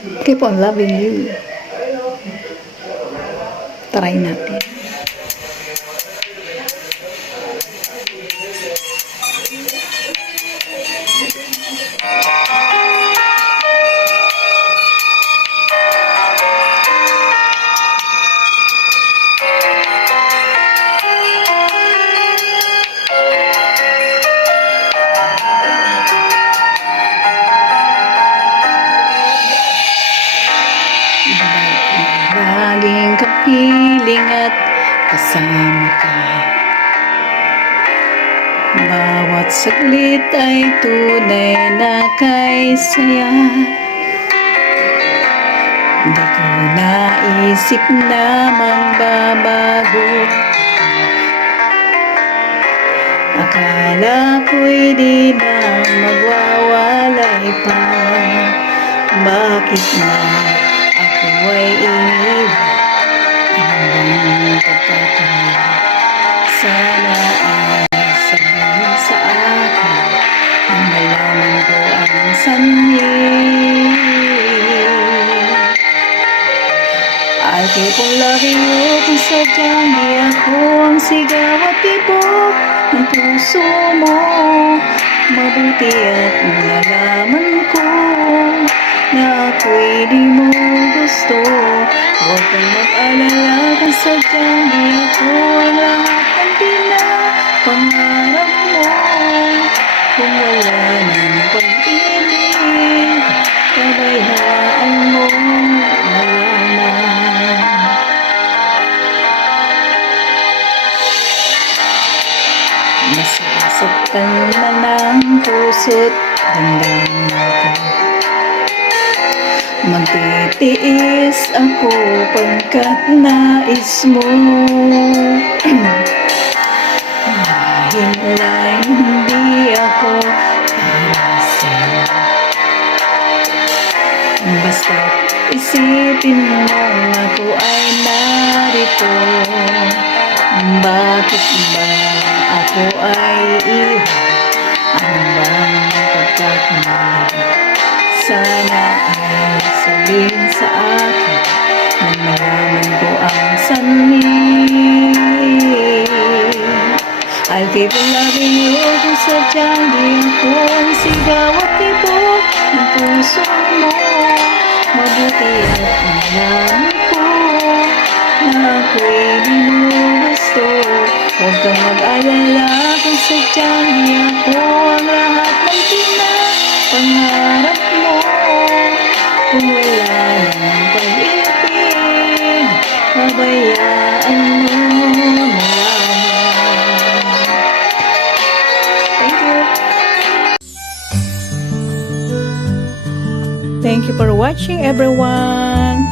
Keep on loving you. Try natin. Laging kapiling at kasama ka. Bawat saglit ay tunay na kay saya. Di ko naisip na magbabago. Akala ko'y di na magwawalay pa. Bakit na ako ay iniwan? Ang pagkakamali. Sana ay sabihin sa akin nang malaman ko ang sanhi. I keep on loving you kung sadyang di ako ang sigaw at tibok ng puso mo. Mabuti at nalaman ko na ako'y di mo gusto. Huwag kang mag-alala kung sadyang di ako ang lahat ng pinapangarap mo. Kung wala ng pag-ibig, pabayaan mo na lamang. Nasasaktan na ng puso't damdamin ko. Magtitiis ako pagkat nais mo. Dahil lang hindi ako para sa'yo. Basta't isipin mong ako ay narito. Bakit ba ako ay iwan? Ano bang pagkakamali? Sana ay sabihin sa akin nang malaman ko ang sanhi. I'll keep on loving you kung sadyang di ako ang sigaw at tibok ng puso mo. Mabuti at malaman ko na ako'y di mo gusto. Huwag kang mag-alala kung sadyang di ako ang lahat ng pinapangarap mo. Kung wala ng pag-ibig, pabayaan mo na lamang. Thank you. Thank you for watching, everyone.